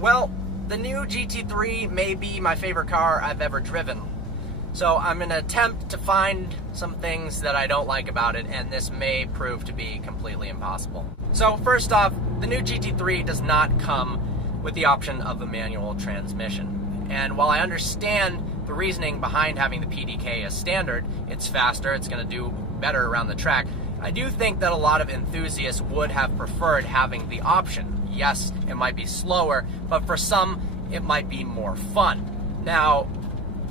Well, the new GT3 may be my favorite car I've ever driven. So I'm going to attempt to find some things that I don't like about it, and this may prove to be completely impossible. So first off, the new GT3 does not come with the option of a manual transmission. And while I understand the reasoning behind having the PDK as standard, it's faster, it's going to do better around the track, I do think that a lot of enthusiasts would have preferred having the option. Yes, it might be slower, but for some, it might be more fun. Now,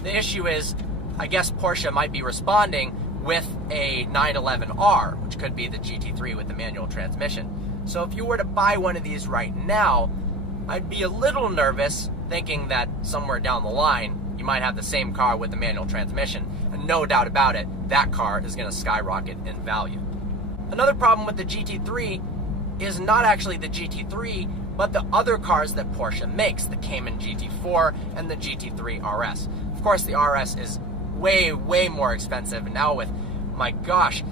the issue is, I guess Porsche might be responding with a 911R, which could be the GT3 with the manual transmission. So if you were to buy one of these right now, I'd be a little nervous thinking that somewhere down the line, you might have the same car with the manual transmission, and no doubt about it, that car is going to skyrocket in value. Another problem with the GT3 is not actually the GT3, but the other cars that Porsche makes, the Cayman GT4 and the GT3 RS. Of course, the RS is way, way more expensive, and now with, my gosh,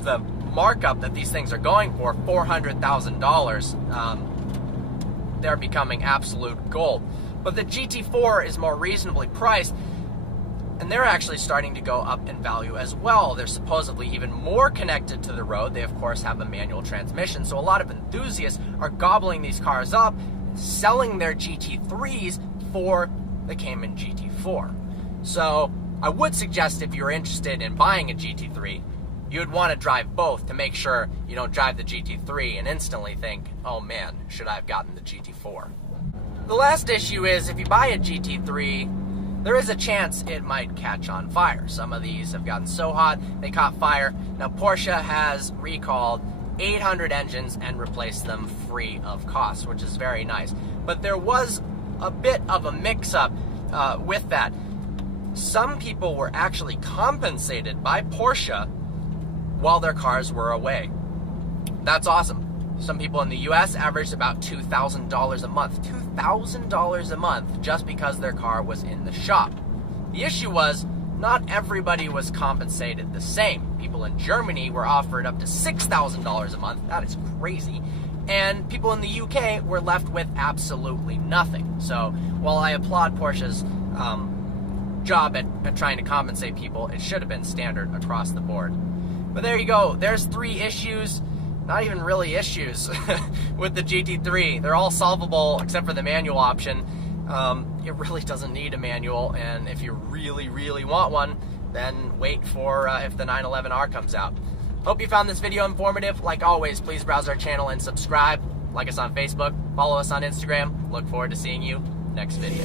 the markup that these things are going for, $400,000, they're becoming absolute gold. But the GT4 is more reasonably priced, and they're actually starting to go up in value as well. They're supposedly even more connected to the road. They, of course, have a manual transmission, so a lot of enthusiasts are gobbling these cars up, selling their GT3s for the Cayman GT4. So I would suggest, if you're interested in buying a GT3, you would want to drive both to make sure you don't drive the GT3 and instantly think, oh man, should I have gotten the GT4? The last issue is, if you buy a GT3, there is a chance it might catch on fire. Some of these have gotten so hot, they caught fire. Now, Porsche has recalled 800 engines and replaced them free of cost, which is very nice. But there was a bit of a mix-up with that. Some people were actually compensated by Porsche while their cars were away. That's awesome. Some people in the US averaged about $2,000 a month. $2,000 a month just because their car was in the shop. The issue was, not everybody was compensated the same. People in Germany were offered up to $6,000 a month. That is crazy. And people in the UK were left with absolutely nothing. So while I applaud Porsche's job at trying to compensate people, it should have been standard across the board. But there you go. There's 3 issues. Not even really issues with the GT3. They're all solvable except for the manual option. It really doesn't need a manual, and if you really, really want one, then wait for if the 911R comes out. Hope you found this video informative. Like always, please browse our channel and subscribe. Like us on Facebook, follow us on Instagram. Look forward to seeing you next video.